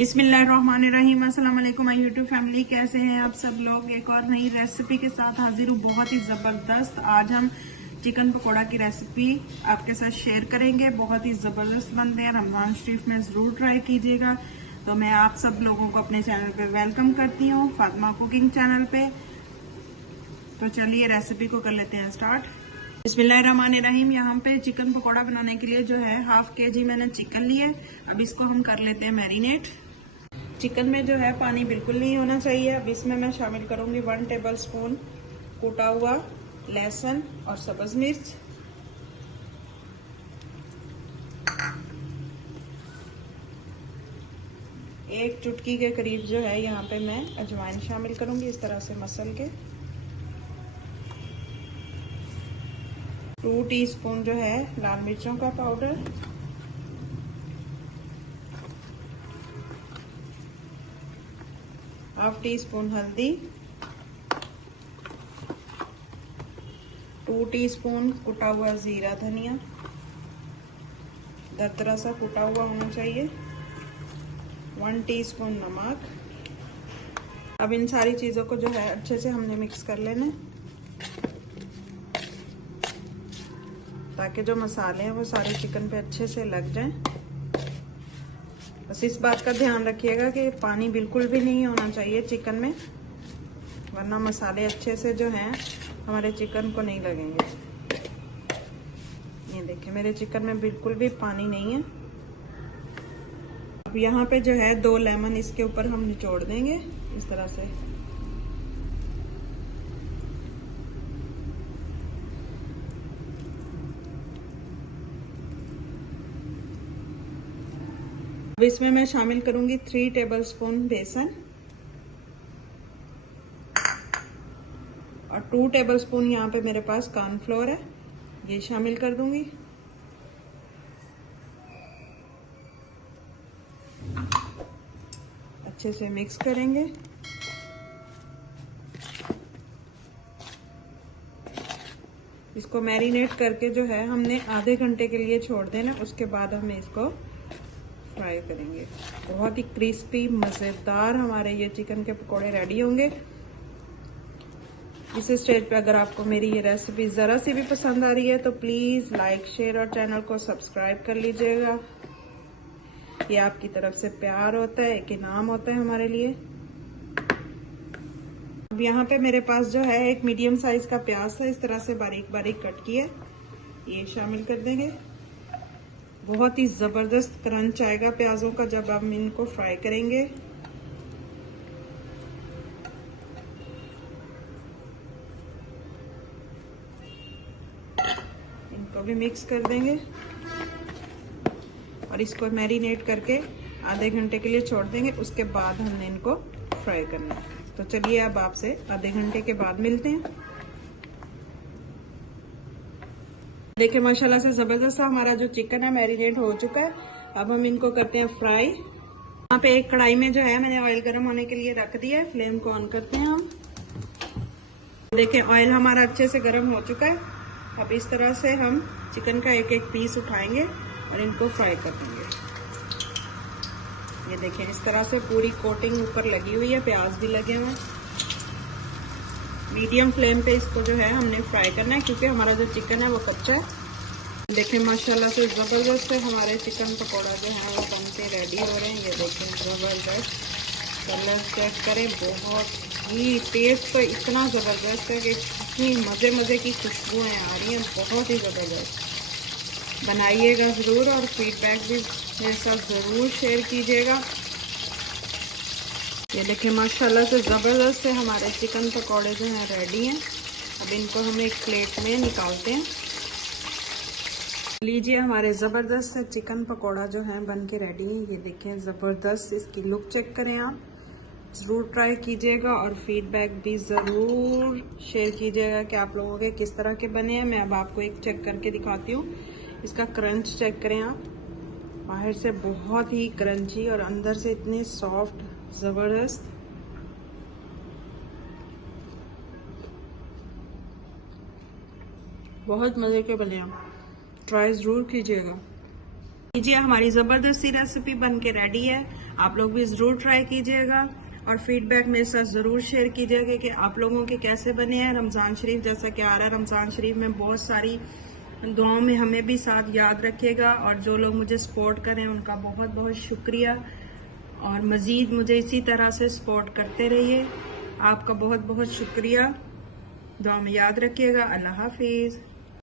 बिस्मिल्लाहिर्रहमानिर्रहीम। अस्सलाम वालेकुम माय यूट्यूब फैमिली, कैसे हैं आप सब लोग। एक और नई रेसिपी के साथ हाजिर हूँ, बहुत ही जबरदस्त। आज हम चिकन पकोड़ा की रेसिपी आपके साथ शेयर करेंगे। बहुत ही जबरदस्त बनते हैं, रमजान शरीफ में जरूर ट्राई कीजिएगा। तो मैं आप सब लोगों को अपने चैनल पे वेलकम करती हूँ, फातिमा कुकिंग चैनल पे। तो चलिए रेसिपी को कर लेते हैं स्टार्ट। बिस्मिल्लाहिर्रहमानिर्रहीम। यहाँ पे चिकन पकोड़ा बनाने के लिए जो है 1/2 kg मैंने चिकन लिया है। अब इसको हम कर लेते हैं मैरिनेट। चिकन में जो है पानी बिल्कुल नहीं होना चाहिए। अब इसमें मैं शामिल करूंगी 1 टेबलस्पून कूटा हुआ लहसुन और सब्ज मिर्च, एक चुटकी के करीब जो है यहाँ पे मैं अजवाइन शामिल करूंगी, इस तरह से मसल के। 2 टीस्पून जो है लाल मिर्चों का पाउडर, 1/2 टीस्पून हल्दी, 2 टीस्पून कुटा हुआ जीरा धनिया, दरदरा सा कुटा हुआ होना चाहिए, 1 टीस्पून नमक। अब इन सारी चीजों को जो है अच्छे से हमने मिक्स कर लेना है, ताकि जो मसाले हैं वो सारे चिकन पे अच्छे से लग जाएं। बस इस बात का ध्यान रखिएगा कि पानी बिल्कुल भी नहीं होना चाहिए चिकन में, वरना मसाले अच्छे से जो हैं हमारे चिकन को नहीं लगेंगे। ये देखिए मेरे चिकन में बिल्कुल भी पानी नहीं है। अब यहाँ पे जो है 2 लेमन इसके ऊपर हम निचोड़ देंगे इस तरह से। अब इसमें मैं शामिल करूंगी 3 टेबलस्पून बेसन और 2 टेबलस्पून यहाँ पे मेरे पास कॉर्नफ्लोर है, ये शामिल कर दूंगी। अच्छे से मिक्स करेंगे। इसको मैरिनेट करके जो है हमने आधे घंटे के लिए छोड़ देना, उसके बाद हम इसको फ्राई करेंगे। बहुत ही क्रिस्पी मजेदार हमारे ये चिकन के पकोड़े रेडी होंगे। इस स्टेज पे अगर आपको मेरी ये रेसिपी जरा सी भी पसंद आ रही है तो प्लीज लाइक शेयर और चैनल को सब्सक्राइब कर लीजिएगा। ये आपकी तरफ से प्यार होता है, एक इनाम होता है हमारे लिए। अब यहाँ पे मेरे पास जो है एक मीडियम साइज का प्याज है, इस तरह से बारीक बारीक कट किया, ये शामिल कर देंगे। बहुत ही जबरदस्त क्रंच आएगा प्याजों का जब हम इनको फ्राई करेंगे। इनको भी मिक्स कर देंगे और इसको मैरिनेट करके आधे घंटे के लिए छोड़ देंगे, उसके बाद हमने इनको फ्राई करना है। तो चलिए अब आपसे आधे घंटे के बाद मिलते हैं। देखिए माशाल्लाह से जबरदस्त हमारा जो चिकन है मैरिनेट हो चुका है। अब हम इनको करते हैं फ्राई। यहाँ पे एक कढ़ाई में जो है मैंने ऑयल गर्म होने के लिए रख दिया है, फ्लेम को ऑन करते हैं हम। देखिए ऑयल हमारा अच्छे से गर्म हो चुका है। अब इस तरह से हम चिकन का एक एक पीस उठाएंगे और इनको फ्राई कर देंगे। ये देखिए इस तरह से पूरी कोटिंग ऊपर लगी हुई है, प्याज भी लगे हुए हैं। मीडियम फ्लेम पे इसको जो है हमने फ्राई करना है, क्योंकि हमारा जो चिकन है वो कच्चा है। देखिए माशाल्लाह से जबरदस्त से हमारे चिकन पकोड़ा जो है वो बनके रेडी हो रहे हैं। ये देखें जबरदस्त, कलर चेक करें, बहुत ही टेस्ट तो इतना जबरदस्त है कि इतनी मजे मजे की खुशबुएं आ रही हैं, बहुत ही जबरदस्त। बनाइएगा जरूर और फीडबैक भी मेरे साथ जरूर शेयर कीजिएगा। ये देखिए माशाल्लाह से जबरदस्त से हमारे चिकन पकौड़े जो हैं रेडी हैं। अब इनको हम एक प्लेट में निकालते हैं। लीजिए हमारे जबरदस्त से चिकन पकौड़ा जो है बन के रेडी है। ये देखें जबरदस्त, इसकी लुक चेक करें, आप जरूर ट्राई कीजिएगा और फीडबैक भी जरूर शेयर कीजिएगा कि आप लोगों के किस तरह के बने हैं। मैं अब आपको एक चेक करके दिखाती हूँ। इसका क्रंच चेक करें आप, बाहर से बहुत ही क्रंची और अंदर से इतने सॉफ्ट, जबरदस्त। बहुत मजे के बने, आप ट्राई जरूर कीजिएगा। लीजिए हमारी जबरदस्ती रेसिपी बन के रेडी है। आप लोग भी ज़रूर ट्राई कीजिएगा और फीडबैक मेरे साथ ज़रूर शेयर कीजिएगा कि आप लोगों के कैसे बने हैं। रमज़ान शरीफ जैसा कि आ रहा है, रमज़ान शरीफ में बहुत सारी दुआओं में हमें भी साथ याद रखिएगा और जो लोग मुझे सपोर्ट करें उनका बहुत बहुत शुक्रिया और मज़ीद मुझे इसी तरह से सपोर्ट करते रहिए। आपका बहुत बहुत शुक्रिया। दुआ में याद रखिएगा। अल्लाह हाफिज़।